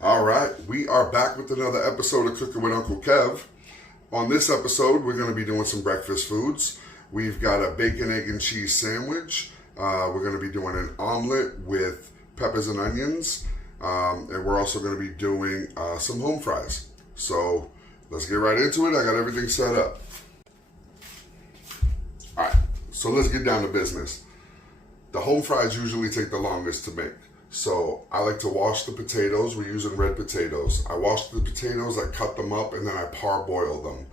All right, we are back with another episode of Cooking with Uncle Kev. On this episode, we're going to be doing some breakfast foods. We've got a bacon, egg, and cheese sandwich. We're going to be doing an omelet with peppers and onions. And we're also going to be doing some home fries. So let's get right into it. I got everything set up. All right, so let's get down to business. The home fries usually take the longest to make. So I like to wash the potatoes. We're using red potatoes. I wash the potatoes, I cut them up, and then I parboil them.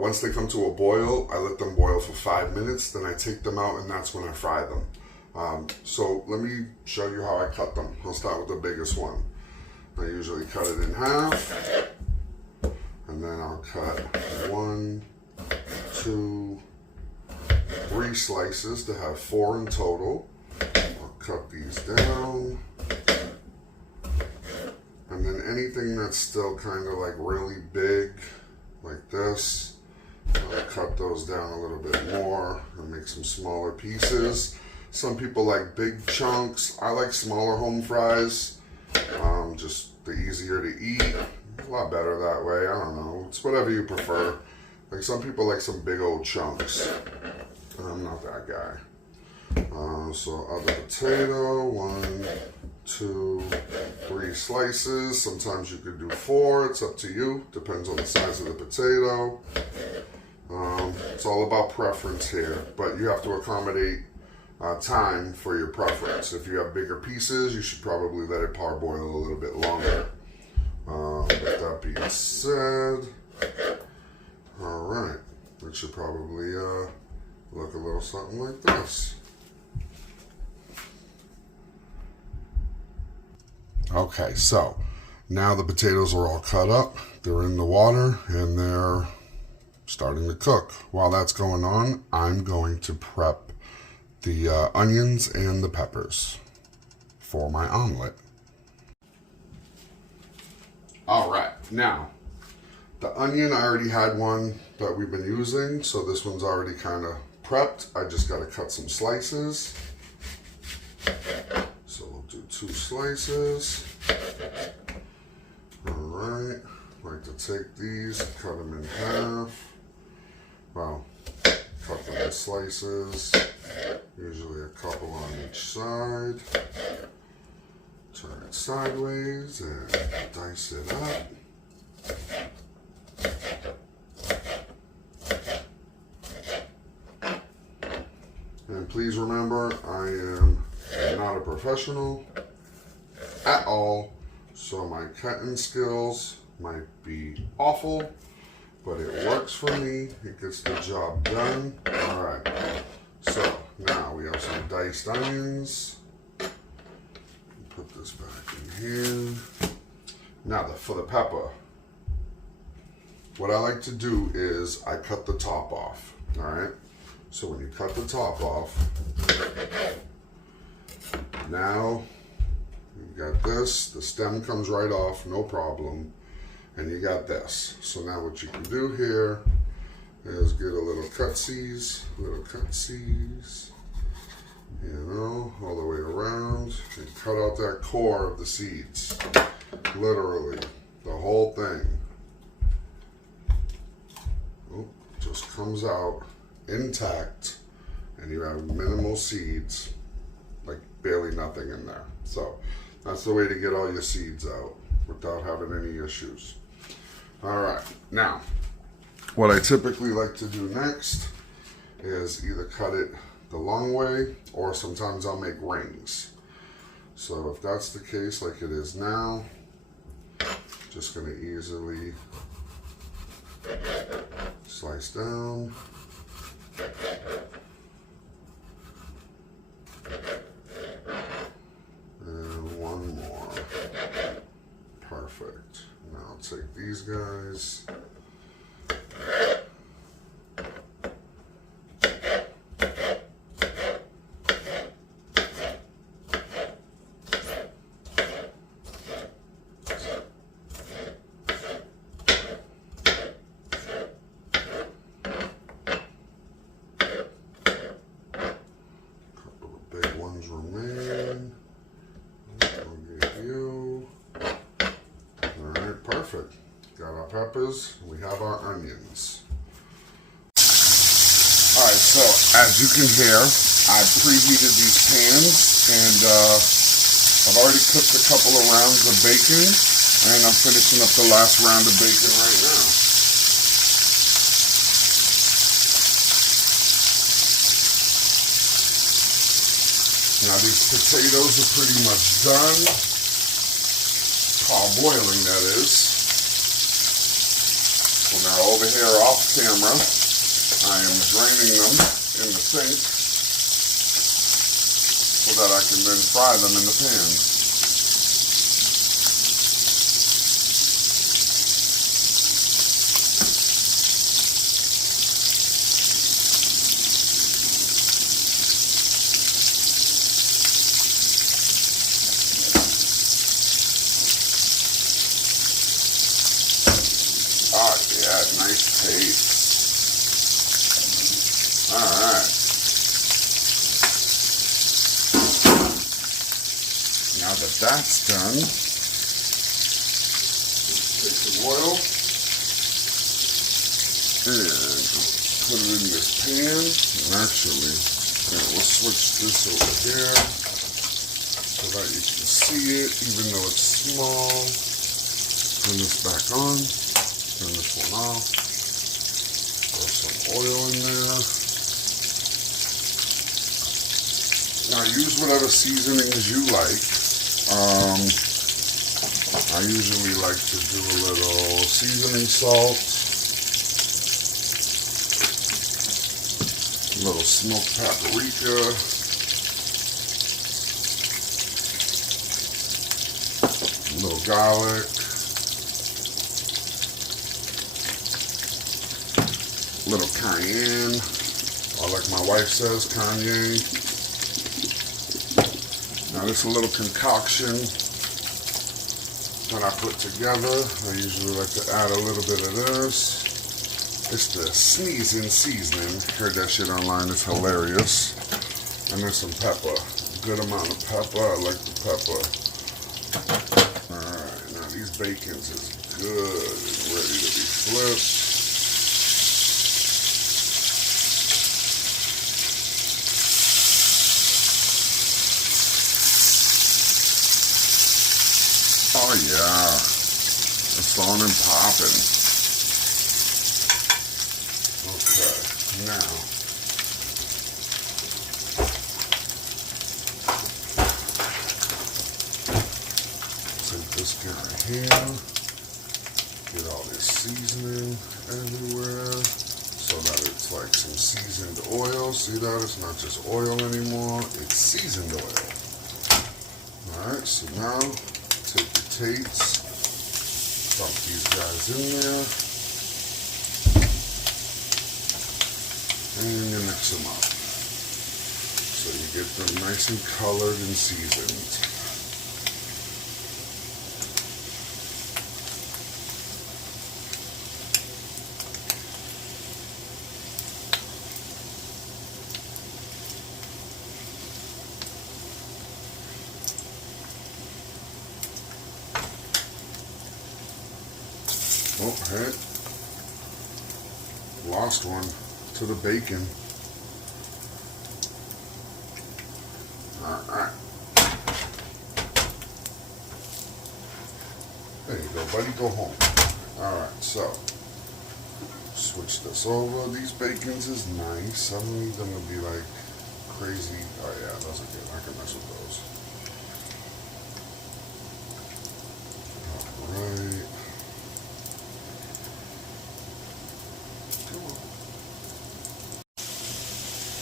Once they come to a boil, I let them boil for 5 minutes. Then I take them out, and that's when I fry them. So let me show you how I cut them. I'll start with the biggest one. I usually cut it in half, and then I'll cut 1, 2, 3 slices to have 4 in total. Cut these down, and then anything that's still kind of like really big like this, I'll cut those down a little bit more and make some smaller pieces. Some people like big chunks. I like smaller home fries, just the easier to eat. A lot better that way. I don't know, it's whatever you prefer. Like some people like some big old chunks, and I'm not that guy. So other potato, 1, 2, 3 slices. Sometimes you could do 4. It's up to you. Depends on the size of the potato. It's all about preference here, but you have to accommodate time for your preference. If you have bigger pieces, you should probably let it parboil a little bit longer. With that being said, all right, it should probably look a little something like this. Okay, so now the potatoes are all cut up. They're in the water and they're starting to cook. While that's going on, I'm going to prep the onions and the peppers for my omelet. All right, now the onion, I already had one that we've been using, so this one's already kind of prepped. I just got to cut some slices. So we'll do 2 slices. All right, I like to take these, cut them in half. Well, cut them in slices, usually a couple on each side. Turn it sideways and dice it up. And please remember, I am not a professional at all, so my cutting skills might be awful, but it works for me. It gets the job done. All right, so now we have some diced onions. Put this back in here. Now for the pepper, what I like to do is I cut the top off. All right, so when you cut the top off, now you got this, the stem comes right off, no problem, and you got this. So now what you can do here is get a little cutsies, you know, all the way around, and cut out that core of the seeds, literally, the whole thing. Oh, just comes out intact, and you have minimal seeds, like barely nothing in there. So that's the way to get all your seeds out without having any issues. All right, now what I typically like to do next is either cut it the long way, or sometimes I'll make rings. So if that's the case, like it is now, just gonna easily slice down. And one more. Perfect. Now I'll take these guys. perfect. Got our peppers, we have our onions. Alright, so as you can hear, I preheated these pans and I've already cooked a couple of rounds of bacon and I'm finishing up the last round of bacon right now. Now these potatoes are pretty much done, parboiling that is. So now over here off camera, I am draining them in the sink so that I can then fry them in the pan. Oh yeah, nice taste. Alright. Now that that's done, take some oil and put it in this pan. And actually, we'll switch this over here so that you can see it, even though it's small. Turn this back on. Turn this one off. Throw some oil in there. Now use whatever seasonings you like. I usually like to do a little seasoning salt, a little smoked paprika, a little garlic, a little cayenne, or like my wife says, Kanye. Now this little concoction that I put together, I usually like to add a little bit of this. It's the sneezing seasoning. Heard that shit online, it's hilarious. And there's some pepper, good amount of pepper, I like the pepper. Alright, now these bacons is good and ready to be flipped. Oh yeah, it's on and popping. Okay, now take this guy here, get all this seasoning everywhere so that it's like some seasoned oil. See that? It's not just oil anymore, it's seasoned oil. Alright, so now take the tates, dump these guys in there, and you mix them up. So you get them nice and colored and seasoned. Oh, hey, lost one to the bacon. Alright. There you go, buddy, go home. Alright, so, switch this over. These bacons is nice. I don't need them to be like crazy. Oh yeah, those are good. I can mess with those. Alright.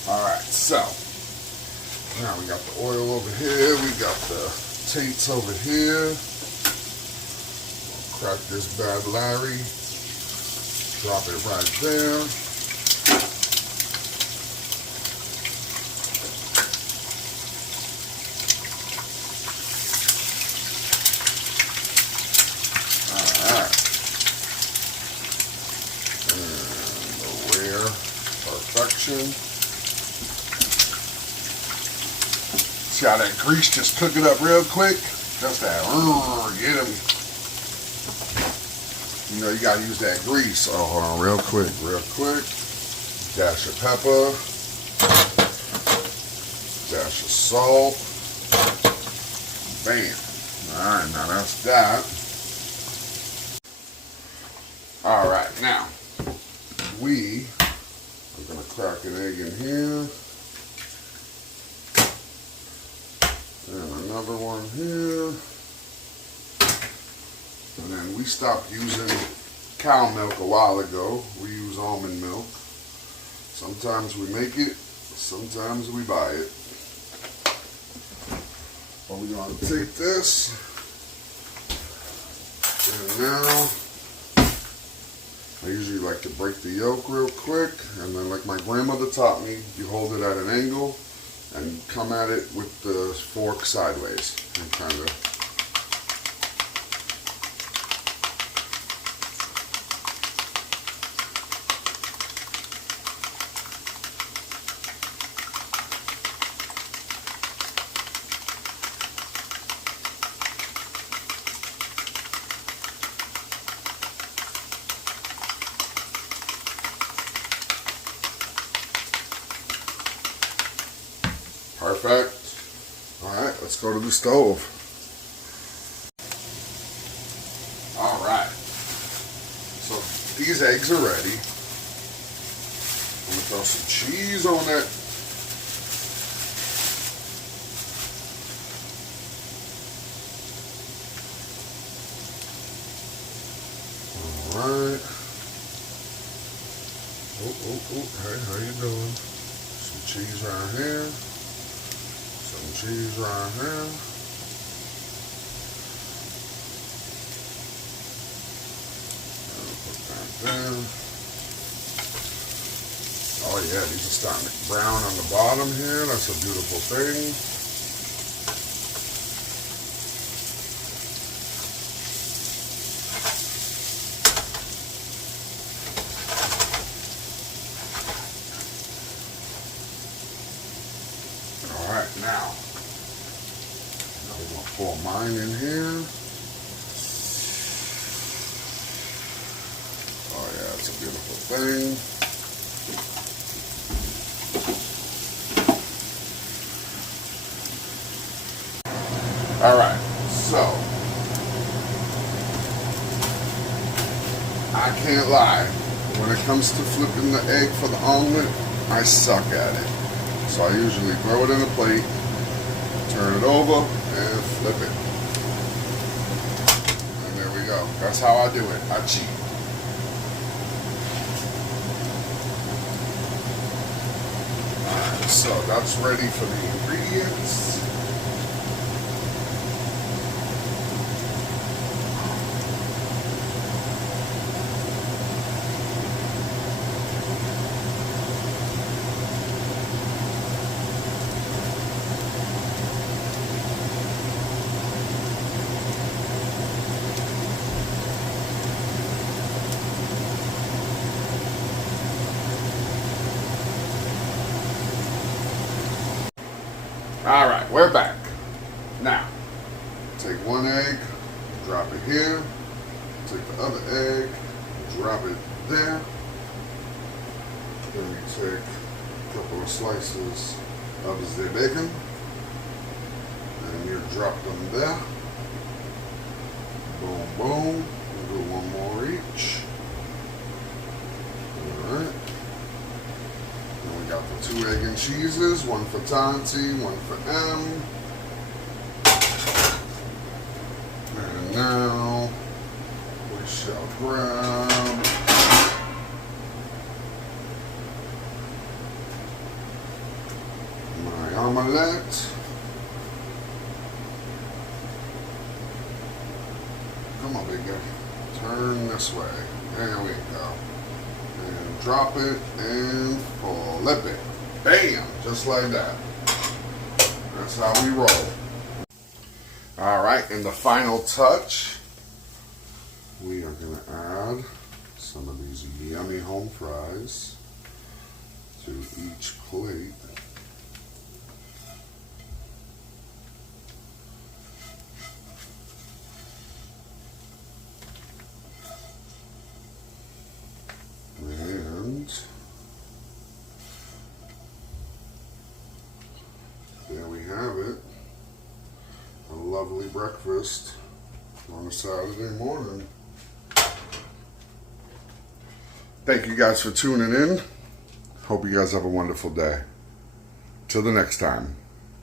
Alright, so now we got the oil over here, we got the tates over here. Crack this bad Larry, drop it right there. Alright, and the rare perfection. See how that grease just cook it up real quick? Just that, get him. You know, you gotta use that grease. Oh, hold on, real quick. Dash of pepper. Dash of salt. Bam. Alright, now that's that. Alright, now we are gonna crack an egg in here. And another one here. And then we stopped using cow milk a while ago. We use almond milk. Sometimes we make it, sometimes we buy it. But we're going to take this. And now, I usually like to break the yolk real quick. And then like my grandmother taught me, you hold it at an angle and come at it with the fork sideways. And kind of perfect. Alright, let's go to the stove. Alright. So these eggs are ready. I'm going to throw some cheese on it. Alright. Oh, hey, how you doing? Some cheese right here. Some cheese right here. And put that there. Oh yeah, these are starting to brown on the bottom here. That's a beautiful thing. Alright, now we're going to pour mine in here. Oh yeah, it's a beautiful thing. Alright, so I can't lie. When it comes to flipping the egg for the omelet, I suck at it. So I usually throw it in a plate, turn it over, and flip it. And there we go. That's how I do it. I cheat. Alright, so that's ready for the ingredients. Alright, we're back. Now, take one egg, drop it here. Take the other egg, drop it there. Then we take a couple of slices of the bacon. And you drop them there. Boom, boom. We'll do one more each. Alright. And we got the 2 egg and cheeses, one for Tanti, one for M. And now we shall grab my omelet. Come on, big guy. Turn this way. There we go. And drop it and flip it. Bam! Just like that. That's how we roll. Alright, and the final touch, we are going to add some of these yummy home fries to each plate. lovely breakfast on a Saturday morning. Thank you guys for tuning in. Hope you guys have a wonderful day. Till the next time.